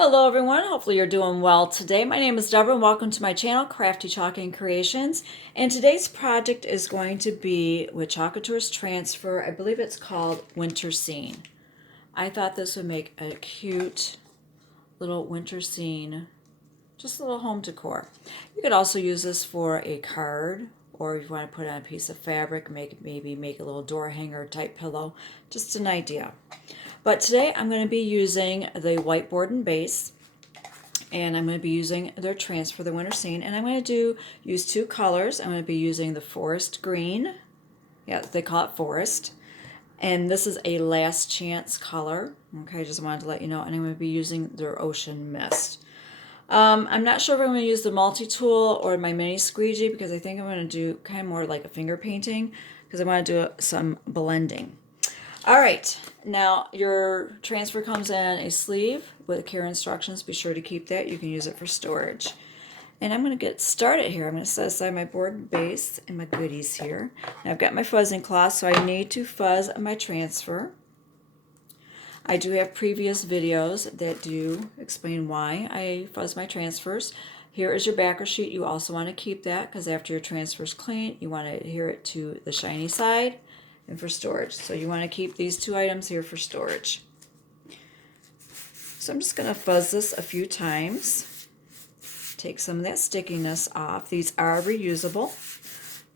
Hello everyone, hopefully you're doing well today. My name is Deborah and welcome to my channel, Crafty Chalking Creations. And today's project is going to be with Chalk Couture's transfer. I believe it's called Winter Scene. I thought this would make a cute little winter scene, just a little home decor. You could also use this for a card, or if you want to put it on a piece of fabric, maybe make a little door hanger type pillow, just an idea. But today I'm going to be using the whiteboard and base, and I'm going to be using their transfer, the winter scene, and I'm going to use two colors. I'm going to be using the forest green, yeah, they call it forest, and this is a last chance color. Okay, just wanted to let you know, and I'm going to be using their ocean mist. I'm not sure if I'm going to use the multi-tool or my mini squeegee because I think I'm going to do kind of more like a finger painting because I want to do some blending. All right, now your transfer comes in a sleeve with care instructions. Be sure to keep that. You can use it for storage. And I'm going to get started here. I'm going to set aside my board and base and my goodies here. Now I've got my fuzzing cloth, so I need to fuzz my transfer. I do have previous videos that do explain why I fuzz my transfers. Here is your backer sheet. You also want to keep that because after your transfer is clean, you want to adhere it to the shiny side and for storage. So you want to keep these two items here for storage. So I'm just going to fuzz this a few times. Take some of that stickiness off. These are reusable.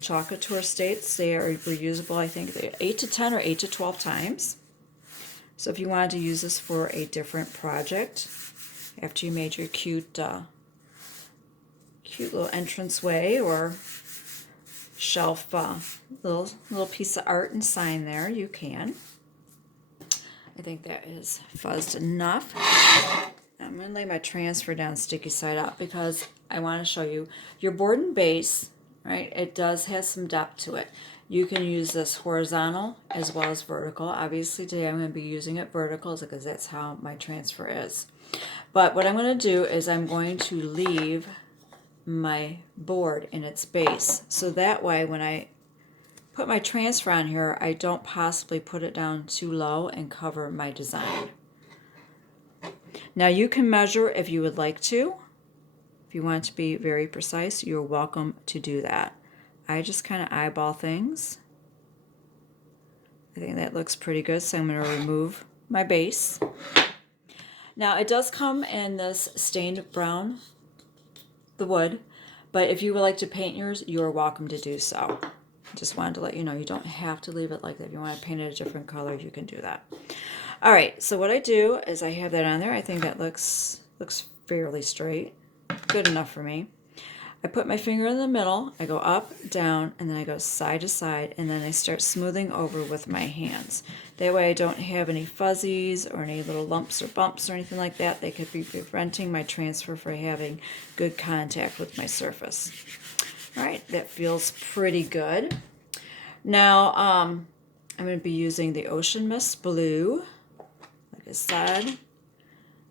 Chalk Couture states they are reusable, I think, 8 to 10 or 8 to 12 times. So if you wanted to use this for a different project, after you made your cute little entranceway or shelf little piece of art and sign there, you can. I think that is fuzzed enough. I'm going to lay my transfer down sticky side up because I want to show you your board and base, right? It does have some depth to it. You can use this horizontal as well as vertical. Obviously today I'm going to be using it vertical because that's how my transfer is. But what I'm going to do is I'm going to leave my board in its base. So that way when I put my transfer on here, I don't possibly put it down too low and cover my design. Now you can measure if you would like to. If you want to be very precise, you're welcome to do that. I just kind of eyeball things. I think that looks pretty good, so I'm going to remove my base. Now it does come in this stained brown, the wood, but if you would like to paint yours, you are welcome to do so. Just wanted to let you know you don't have to leave it like that. If you want to paint it a different color, you can do that. All right, so what I do is I have that on there. I think that looks fairly straight. Good enough for me. I put my finger in the middle, I go up, down, and then I go side to side, and then I start smoothing over with my hands. That way I don't have any fuzzies or any little lumps or bumps or anything like that. They could be preventing my transfer from having good contact with my surface. All right, that feels pretty good. Now, I'm going to be using the Ocean Mist Blue. Like I said,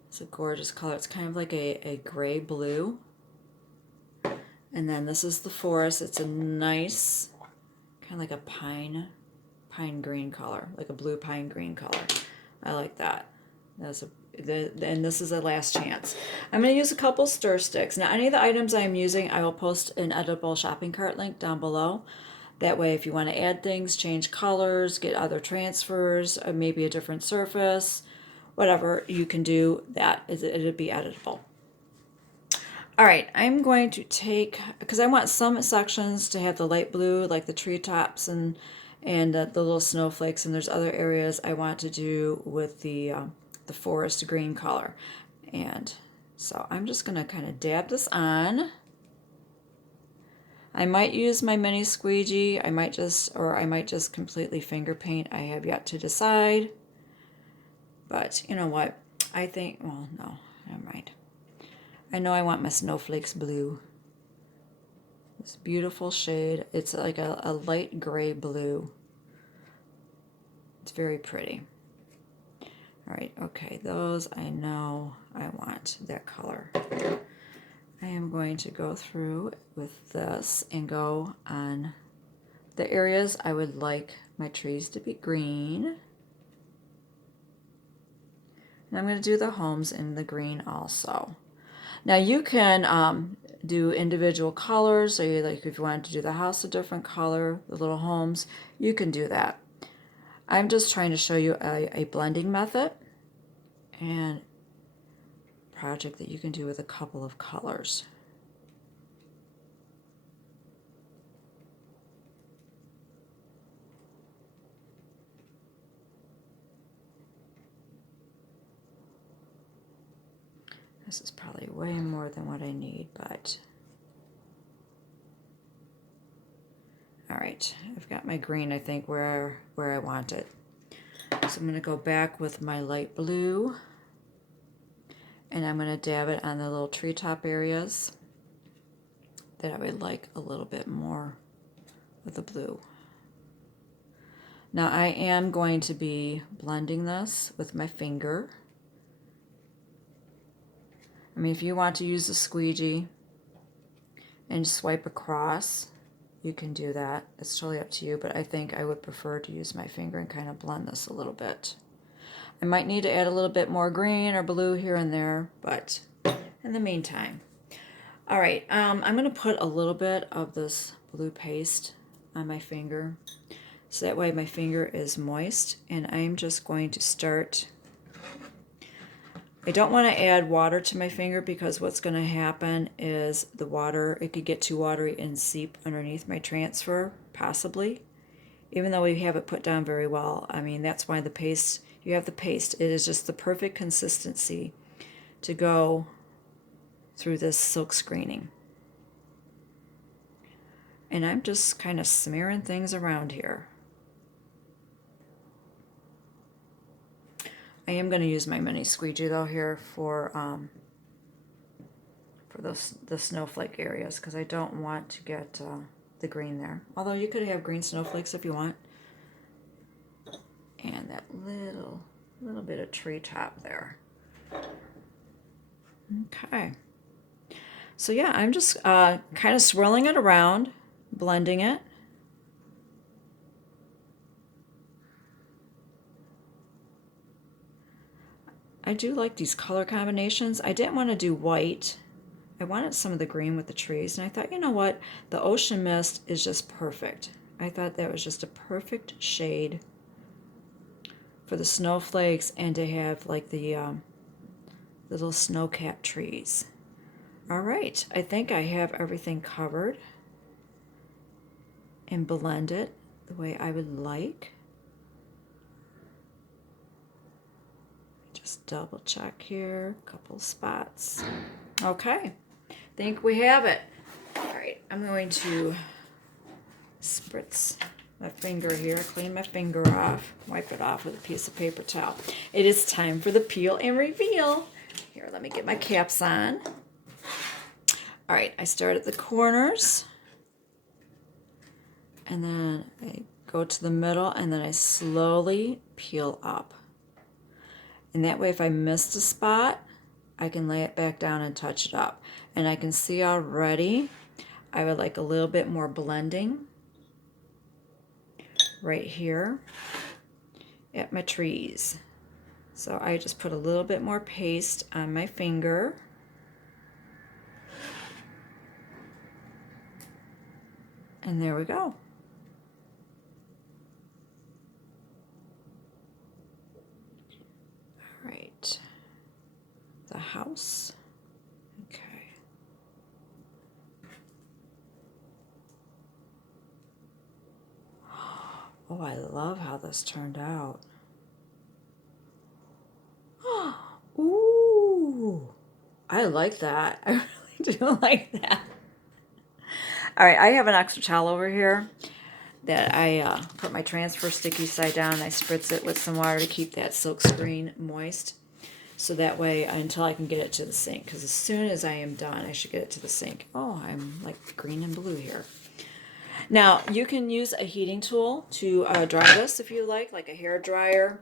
it's a gorgeous color. It's kind of like a gray blue. And then this is the forest. It's a nice, kind of like a pine green color, like a blue pine green color. I like that. And this is a last chance. I'm going to use a couple stir sticks. Now, any of the items I'm using, I will post an editable shopping cart link down below. That way, if you want to add things, change colors, get other transfers, or maybe a different surface, whatever, you can do that. It'll be editable. All right, I'm going to take, because I want some sections to have the light blue, like the treetops and the little snowflakes, and there's other areas I want to do with the forest green color. And so I'm just going to kind of dab this on. I might use my mini squeegee. I might just completely finger paint. I have yet to decide. But you know what? I think, well, no, never mind. I know I want my snowflakes blue. This beautiful shade. It's like a light gray blue. It's very pretty. All right, okay, those I know I want that color. I am going to go through with this and go on the areas I would like my trees to be green. And I'm going to do the homes in the green also. Now you can do individual colors, so like if you wanted to do the house a different color, the little homes, you can do that. I'm just trying to show you a blending method and project that you can do with a couple of colors. This is probably way more than what I need, but all right, I've got my green, I think, where I want it. So I'm going to go back with my light blue, and I'm going to dab it on the little treetop areas that I would like a little bit more of the blue. Now I am going to be blending this with my finger. I mean, if you want to use a squeegee and swipe across, you can do that. It's totally up to you, but I think I would prefer to use my finger and kind of blend this a little bit. I might need to add a little bit more green or blue here and there, but in the meantime. All right, I'm going to put a little bit of this blue paste on my finger, so that way my finger is moist, and I'm just going to start. I don't want to add water to my finger because what's going to happen is the water, it could get too watery and seep underneath my transfer, possibly. Even though we have it put down very well. I mean, that's why the paste, you have the paste. It is just the perfect consistency to go through this silk screening. And I'm just kind of smearing things around here. I am going to use my mini squeegee though here for the snowflake areas, because I don't want to get the green there. Although you could have green snowflakes if you want. And that little bit of treetop there. Okay. So yeah, I'm just kind of swirling it around, blending it. I do like these color combinations. I didn't want to do white. I wanted some of the green with the trees, and I thought, you know what? The ocean mist is just perfect. I thought that was just a perfect shade for the snowflakes and to have like the little snow-capped trees. All right, I think I have everything covered and blended the way I would like. Just double check here, a couple spots. Okay, think we have it. All right, I'm going to spritz my finger here, clean my finger off, wipe it off with a piece of paper towel. It is time for the peel and reveal. Here, let me get my caps on. All right, I start at the corners, and then I go to the middle, and then I slowly peel up. And that way, if I missed a spot, I can lay it back down and touch it up. And I can see already, I would like a little bit more blending right here at my trees. So I just put a little bit more paste on my finger. And there we go. Right, the house. Okay. Oh, I love how this turned out. Ooh, I like that. I really do like that. All right, I have an extra towel over here that I put my transfer sticky side down, and I spritz it with some water to keep that silk screen moist. So that way, until I can get it to the sink, because as soon as I am done, I should get it to the sink. Oh, I'm like green and blue here. Now, you can use a heating tool to dry this if you like a hair dryer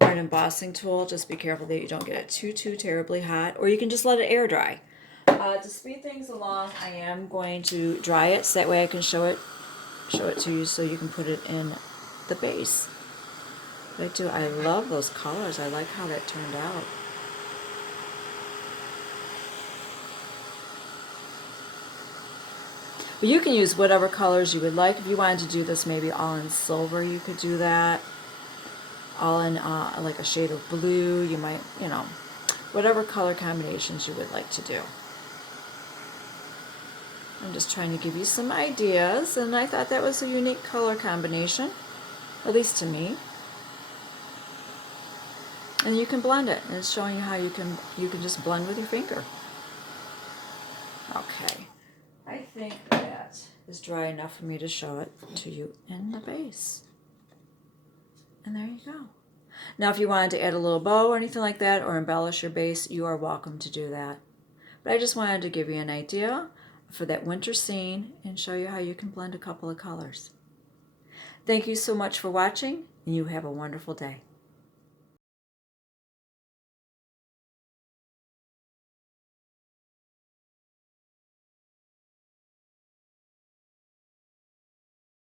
or an embossing tool. Just be careful that you don't get it too terribly hot, or you can just let it air dry. To speed things along, I am going to dry it so that way I can show it to you so you can put it in the base. But I love those colors. I like how that turned out. But you can use whatever colors you would like. If you wanted to do this maybe all in silver, you could do that. All in like a shade of blue, you might, you know, whatever color combinations you would like to do. I'm just trying to give you some ideas, and I thought that was a unique color combination, at least to me. And you can blend it, and it's showing you how you can just blend with your finger. Okay, I think that is dry enough for me to show it to you in the base. And there you go. Now if you wanted to add a little bow or anything like that, or embellish your base, you are welcome to do that. But I just wanted to give you an idea for that winter scene and show you how you can blend a couple of colors. Thank you so much for watching, and you have a wonderful day.